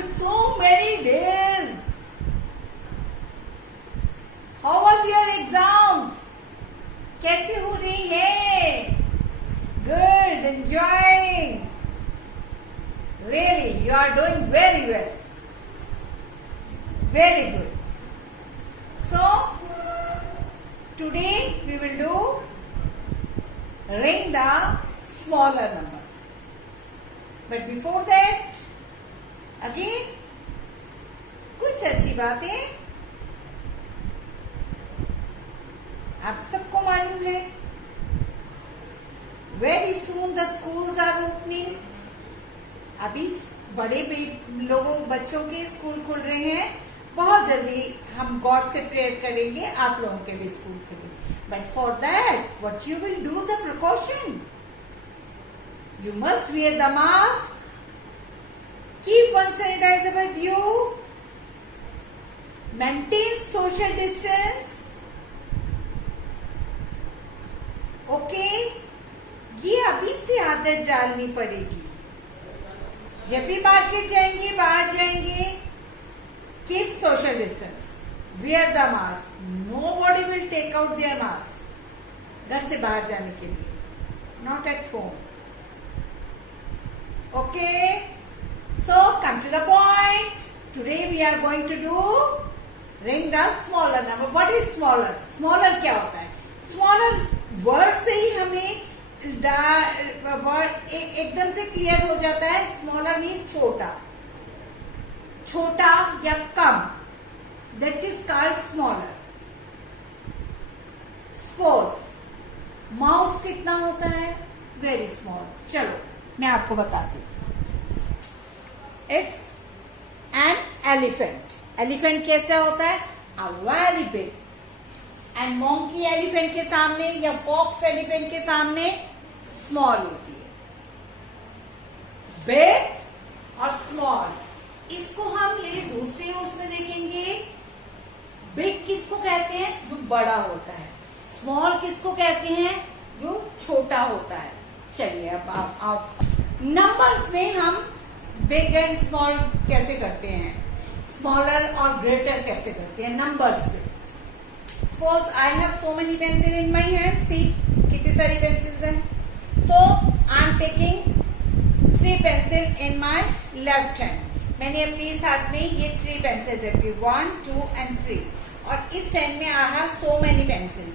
after so many days. How was your exams? कैसी हो रही है? Good, enjoying. Really, you are doing very well. Very good. So, today we will do ring the smaller number. But before that, again, कुछ अच्छी बातें आप सबको मालूम है. Very soon the schools are opening. अभी बड़े लोगों बच्चों के स्कूल खुल रहे हैं. बहुत जल्दी हम गॉड से प्रेयर करेंगे आप लोगों के भी स्कूल खुले. But for that what you will do the precaution. You must wear the mask. Keep one sanitizer with you. Maintain social distance. Okay? ये अभी से आदत डालनी पड़ेगी. जब भी मार्केट जाएंगे, बाहर जाएंगे, keep social distance. Wear the mask. Nobody will take out their mask. घर से बाहर जाने के लिए. Not at home. Okay, so come to the point. Today we are going to do ring the smaller number. What is smaller? Smaller क्या होता है? Smaller word से ही हमें एकदम से क्लियर हो जाता है. Smaller means छोटा, छोटा या कम. That is called smaller. Suppose mouse कितना होता है? Very small. चलो मैं आपको बताती हूँ. It's an elephant. एलिफेंट कैसा होता है? A very big. And monkey elephant के सामने या फॉक्स एलिफेंट के सामने स्मॉल होती है. बिग और स्मॉल. इसको हम ले दूसरे उसमें देखेंगे. बिग किसको कहते हैं? जो बड़ा होता है. स्मॉल किसको कहते हैं? जो छोटा होता है. चलिए अब आप नंबर्स में हम बिग एंड स्मॉल कैसे करते हैं, स्मॉलर और ग्रेटर कैसे करते हैं नंबर्स में. Suppose I have so many pencil in my hand. See कितनी सारी पेंसिल्स हैं. So I am taking 3 pencil in my left hand. मैंने अपने इस हाथ में ये 3 पेंसिल रखी. 1, 2 and 3. और इस हैंड में I have so many pencil.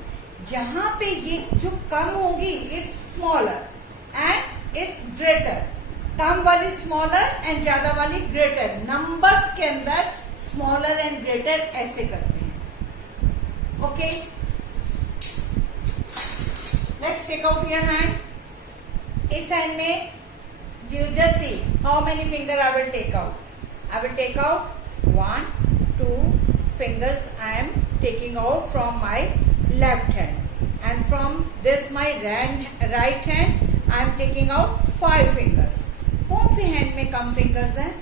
जहां पे ये जो कम होगी it's smaller and it's greater. कम वाली स्मॉलर एंड ज्यादा वाली ग्रेटर. नंबर्स के अंदर स्मॉलर एंड ग्रेटर ऐसे करते हैं. Okay, let's take out your hand. इस हैंड में you just see how many finger I will take out. I will take out 1, 2 fingers I am taking out from my left hand, and from this my right hand I am taking out 5 fingers. कौन से hand में कम fingers हैं?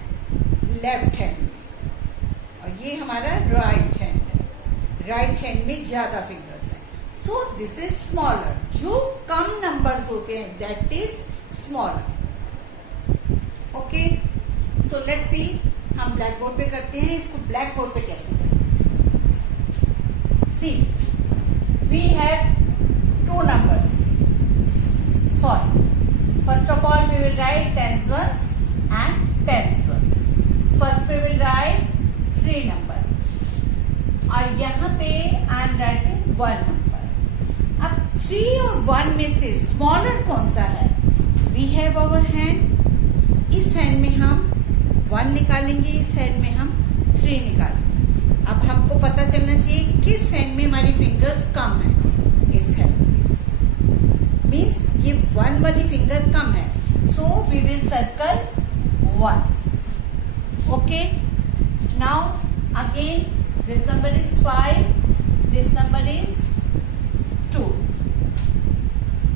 Left hand में. और ये हमारा right hand है. Right hand में ज्यादा फिंगर्स हैं. So this is smaller. जो कम नंबर्स होते हैं that is smaller. Okay, so let's see हम ब्लैक बोर्ड पे करते हैं. इसको ब्लैक बोर्ड पे कैसे करते हैं? See, we have 2 numbers. Sorry. First of all, we will write tens ones and tens ones. First, we will write 3 number. और यहाँ पे I am writing 1 number. अब 3 और 1 में से smaller कौन सा है? We have our hand. इस hand में हम 1 निकालेंगे, इस hand में हम 3 निकालेंगे. अब हमको पता चलना चाहिए किस हैंड में हमारी फिंगर्स कम है. इस हैंड में मीन्स ये 1 वाली फिंगर कम है. So we will circle 1. Okay, now again this number is 5, this number is 2.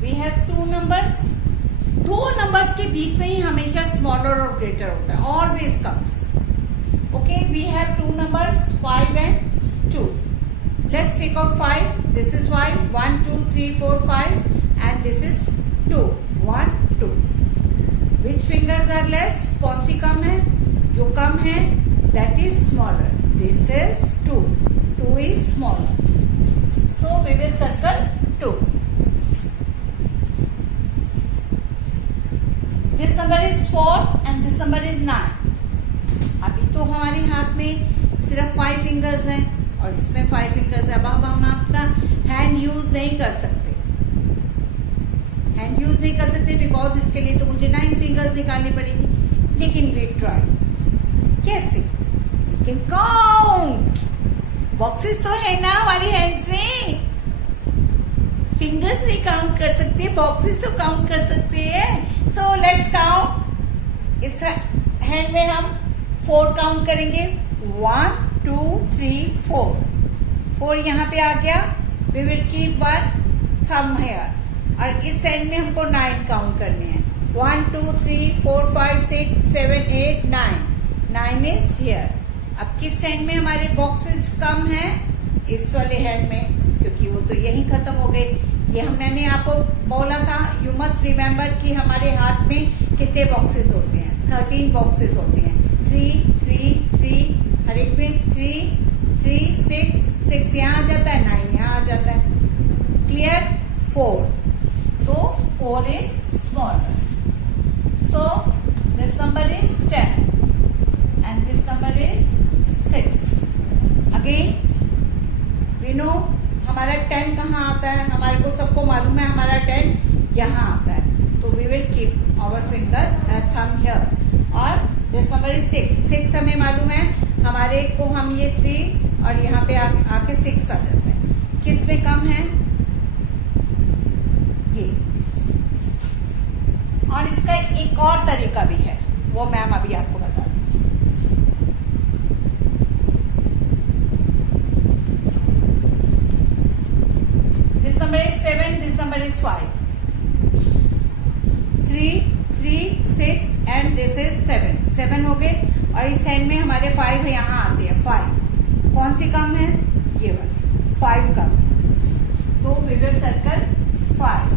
We have 2 numbers. 2 numbers के बीच में ही हमेशा स्मॉलर और ग्रेटर होता है. Always comes. Okay, we have 2 numbers 5 and 2. Let's take out 5. This is 5. 1, 2, 3, 4, 5. And this is 2. 1, 2. Which fingers are less? कौन सी कम है? जो कम है that is smaller. This is 2. 2 is smaller. So we will circle 2. This number is 4 and this number is 9. अभी तो हमारे हाथ में सिर्फ 5 फिंगर्स हैं और इसमें 5 फिंगर्स है. अब हम अपना हैंड यूज नहीं कर सकते. हैंड यूज नहीं कर सकते बिकॉज इसके लिए तो मुझे 9 फिंगर्स निकालनी पड़ेगी. लेकिन वी ट्राई. कैसे? You can count. बॉक्सेस तो है ना हमारी हैंड्स में. फिंगर्स नहीं काउंट कर सकते, बॉक्सेस तो काउंट कर सकते हैं. So let's count. इस हैंड में हम 4 काउंट करेंगे. 1 2 3 4. 4 यहाँ पे आ गया. We will keep 1 thumb here. और इस हैंड में हमको 9 काउंट करने हैं. 1 2 3 4 5 6 7 8 9. 9 इज हियर. अब किस हैंड में हमारे बॉक्सेस कम हैं? इस वाले हैंड में, क्योंकि वो तो यही खत्म हो गए. ये मैंने आपको बोला था, यू मस्ट रिमेम्बर कि हमारे हाथ में कितने बॉक्सेस होते हैं. 13 बॉक्सेस होते हैं. 3 3 3 हर एक में 3 3 6 6 यहाँ आ जाता है. 9 यहाँ आ जाता है. क्लियर? 4. तो 4 is smaller. So this number is 10 and this number is 6. Again we know हमारा 10 कहाँ आता है. हमारे को सबको मालूम है हमारा 10 यहाँ आता है. तो we will keep our finger thumb here. और this number is 6. 6 हमें मालूम है. हमारे को हम ये 3 और यहाँ पे आके 6 आ जाता है. किस में कम है? ये. और इसका एक और तरीका भी है, वो मैम अभी आपको बता दूं. This number is 7, this number is 5. 3 3 6 and this is 7. 7 हो गए. और इस हैंड में हमारे 5 यहाँ आते हैं. 5 कौन सी कम है? ये वाली 5 कम. तो वी विल सर्कल 5.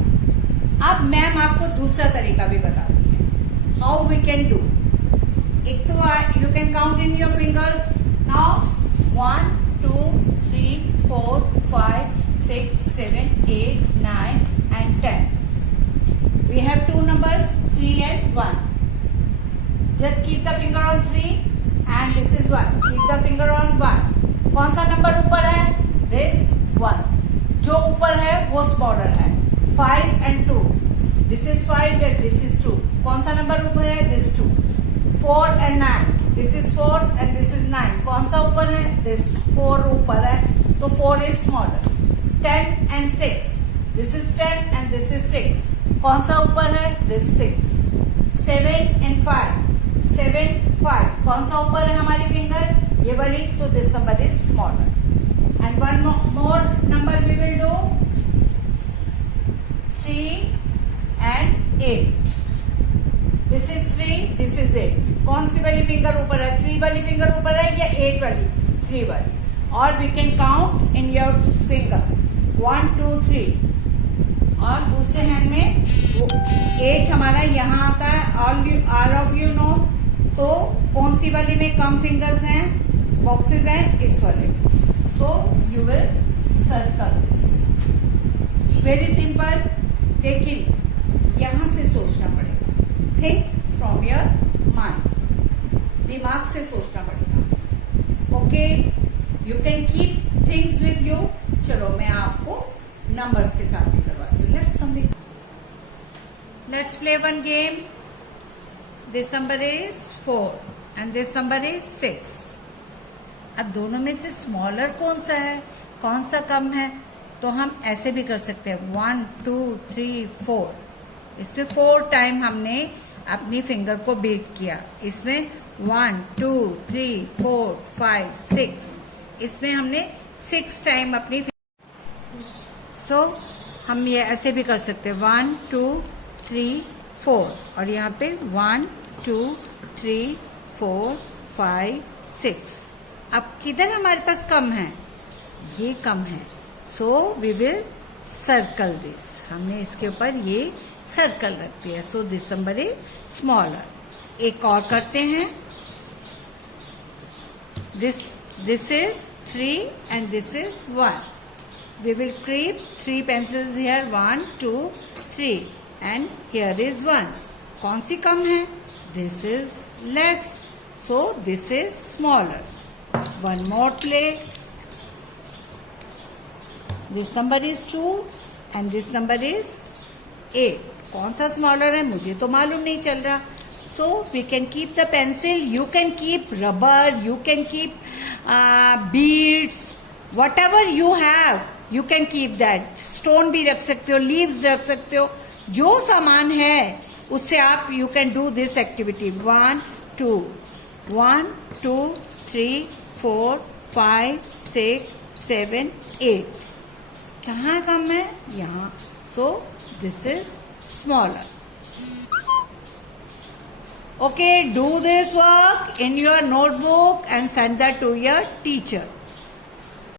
अब मैम आपको दूसरा तरीका भी बताती है हाउ वी कैन डू. एक तो you can count in your fingers. Now 1 2 3 4 5 6 7 8 9 and 10. We have 2 numbers 3 and 1. Just keep the finger on 3 and this is 1. Keep the finger on 1. कौन सा नंबर ऊपर है? This 1. जो ऊपर है वो स्मॉलर है. 5 and 2. This is 5 and this is 2. कौन सा नंबर ऊपर है? This 2. 4 and 9. This is 4 and this is 9. कौन सा ऊपर है? This 4 ऊपर है. तो 4 is smaller. 10 and 6. This is 10 and this is 6. कौन सा ऊपर है? This 6. 7 and 5. 7 5. कौन सा ऊपर है हमारी फिंगर? ये वाली. तो this number is smaller. And one more number we will do. 3 and 8. This is 3, this is 8. कौन सी वाली फिंगर ऊपर है? 3 वाली फिंगर ऊपर है या 8 वाली? 3 वाली. और we can count in your fingers 1 2 3. और दूसरे हैंड में 8 हमारा यहाँ आता है. all of you know. तो कौन सी वाली में कम फिंगर्स हैं, बॉक्सेस हैं? इस वाले. So you will circle this. Very simple. लेकिन यहां से सोचना पड़ेगा. Think from your mind. दिमाग से सोचना पड़ेगा. Okay, you can keep things with you. चलो मैं आपको नंबर्स के साथ भी करवाती हूँ. Let's play one game. This number is 4 and this number is 6. अब दोनों में से स्मॉलर कौन सा है, कौन सा कम है? तो हम ऐसे भी कर सकते हैं. 1 2 3 4. इसमें 4 टाइम हमने अपनी फिंगर को बीट किया. इसमें 1 2 3 4 5 6. इसमें हमने 6 टाइम अपनी. सो हम ये ऐसे भी कर सकते हैं. 1 2 3 4. और यहाँ पे 1 2 3 4 5 6. अब किधर हमारे पास कम है? ये कम है. So we will circle this. हमने इसके ऊपर ये सर्कल रख दिया. So this number is smaller. एक और करते हैं. this is 3 and this is 1. We will keep 3 pencils here, 1, 2, 3 and here is 1. कौन सी कम है? This is less. So this is smaller. One more plate. This number is 2 and this number is 8. कौन सा smaller है? मुझे तो मालूम नहीं चल रहा. So we can keep the pencil. You can keep rubber. You can keep beads. Whatever you have, you can keep that. Stone भी रख सकते हो, leaves रख सकते हो. जो सामान है उससे आप you can do this activity. 1, 2, 1, 2, 3, 4, 5, 6, 7, 8. कहाँ कम है? यहाँ. So this is smaller. Okay, do this work in your notebook and send that to your teacher.